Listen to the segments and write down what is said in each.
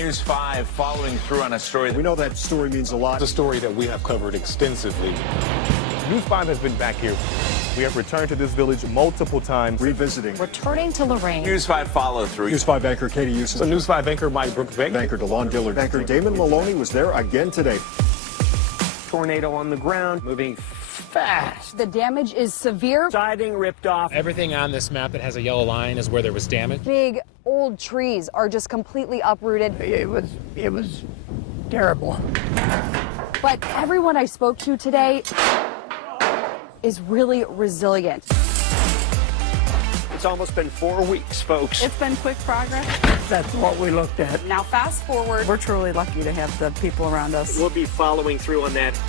News 5 following through on a story. We know that story means a lot. It's a story that we have covered extensively. News 5 has been back here. We have returned to this village multiple times. Revisiting. Returning to Lorraine. News 5 follow through. News 5 banker Katie Houston. So News 5 anchor Mike Brooks. Banker DeLon Dillard. Banker Damon Maloney was there again today. Tornado on the ground, moving fast. The damage is severe. Siding ripped off. Everything on this map that has a yellow line is where there was damage. Big old trees are just completely uprooted. It was terrible. But everyone I spoke to today is really resilient. It's almost been 4 weeks, folks. It's been quick progress. That's what we looked at. Now fast forward. We're truly lucky to have the people around us. We'll be following through on that.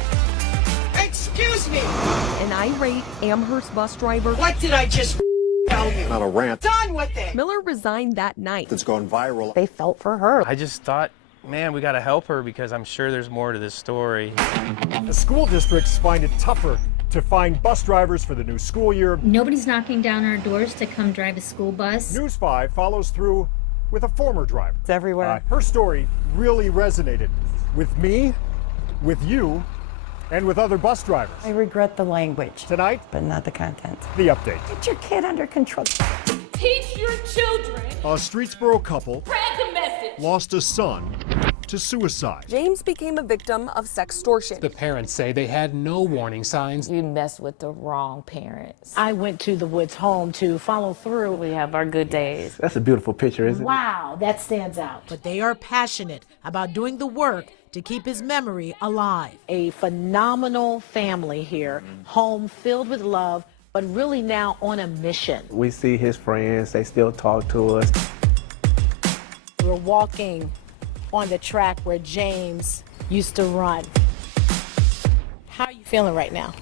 Excuse me! An irate Amherst bus driver. What did I just tell you? Not a rant. Done with it! Miller resigned that night. That's gone viral. They felt for her. I just thought, man, we got to help her because I'm sure there's more to this story. The school districts find it tougher to find bus drivers for the new school year. Nobody's knocking down our doors to come drive a school bus. News 5 follows through with a former driver. It's everywhere. Her story really resonated with me, with you, and with other bus drivers. I regret the language. Tonight, but not the content. the update. Get your kid under control. Teach your children. A Streetsboro couple Spread the message. lost a son to suicide. James became a victim of sextortion. The parents say they had no warning signs. You mess with the wrong parents. I went to the Woods home to follow through. We have our good days. That's a beautiful picture, isn't it? Wow, that stands out. But they are passionate about doing the work to keep his memory alive. A phenomenal family here, home filled with love, but really now on a mission. We see his friends, they still talk to us. We're walking on the track where James used to run. How are you feeling right now?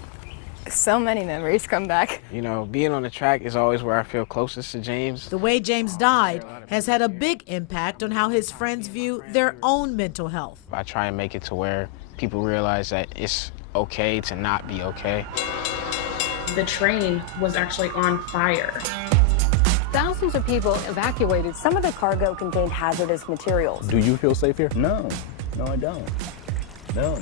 So many memories come back. You know, being on the track is always where I feel closest to James. The way James died has had a big impact on how his friends view their own mental health. I try and make it to where people realize that it's okay to not be okay. The train was actually on fire. Thousands of people evacuated. Some of the cargo contained hazardous materials. Do you feel safe here? No, I don't. No.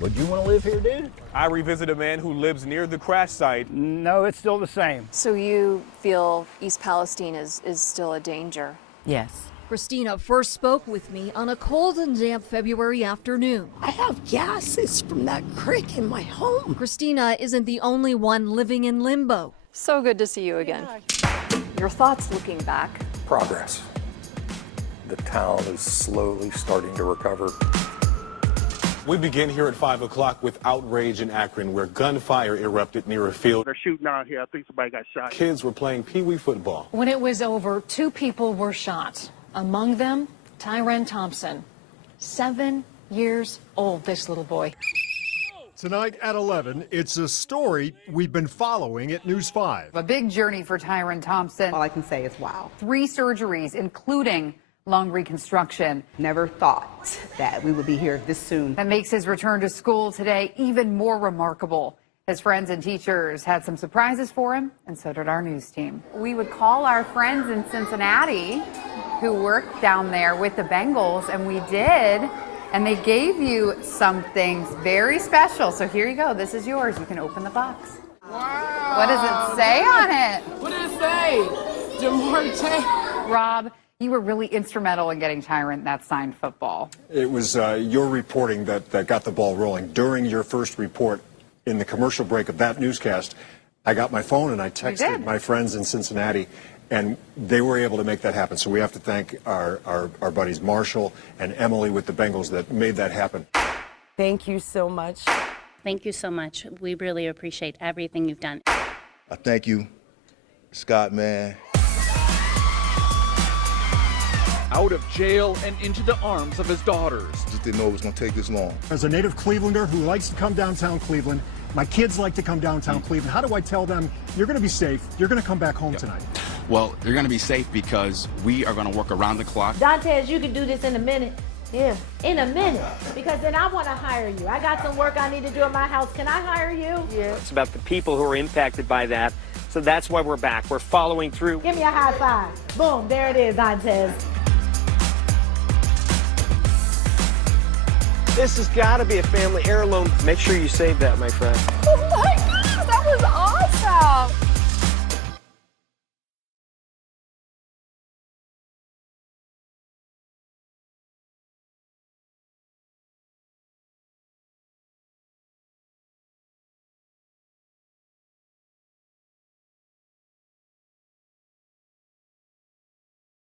Would you want to live here, dude? I revisit a man who lives near the crash site. No, it's still the same. So you feel East Palestine is still a danger? Yes. Christina first spoke with me on a cold and damp February afternoon. I have gases from that creek in my home. Christina isn't the only one living in limbo. So good to see you again. Your thoughts looking back? Progress. The town is slowly starting to recover. We begin here at 5 o'clock with outrage in Akron, where gunfire erupted near a field. They're shooting out here. I think somebody got shot. Kids were playing pee-wee football. When it was over, 2 people were shot. Among them, Tyron Thompson, 7 years old, this little boy. Tonight at 11, it's a story we've been following at News 5. A big journey for Tyron Thompson. All I can say is wow. 3 surgeries, including lung reconstruction. Never thought that we would be here this soon. That makes his return to school today even more remarkable. His friends and teachers had some surprises for him, and so did our news team. We would call our friends in Cincinnati who work down there with the Bengals, and we did. And they gave you some things very special. So here you go. This is yours. You can open the box. Wow. What does it say on it? What did it say? Jamarte. Rob, you were really instrumental in getting Tyron that signed football. It was your reporting that got the ball rolling. During your first report in the commercial break of that newscast, I got my phone and I texted my friends in Cincinnati, and they were able to make that happen. So we have to thank our buddies Marshall and Emily with the Bengals that made that happen. Thank you so much. Thank you so much. We really appreciate everything you've done. I thank you, Scott, man. Out of jail and into the arms of his daughters. Just didn't know it was going to take this long. As a native Clevelander who likes to come downtown Cleveland, my kids like to come downtown Cleveland. How do I tell them, you're going to be safe, you're going to come back home tonight? Well, you're going to be safe because we are going to work around the clock. Dantes, you can do this in a minute. Yeah, in a minute. Because then I want to hire you. I got some work I need to do at my house. Can I hire you? Yeah. It's about the people who are impacted by that. So that's why we're back. We're following through. Give me a high five. Boom, there it is, Dantes. This has got to be a family heirloom. Make sure you save that, my friend.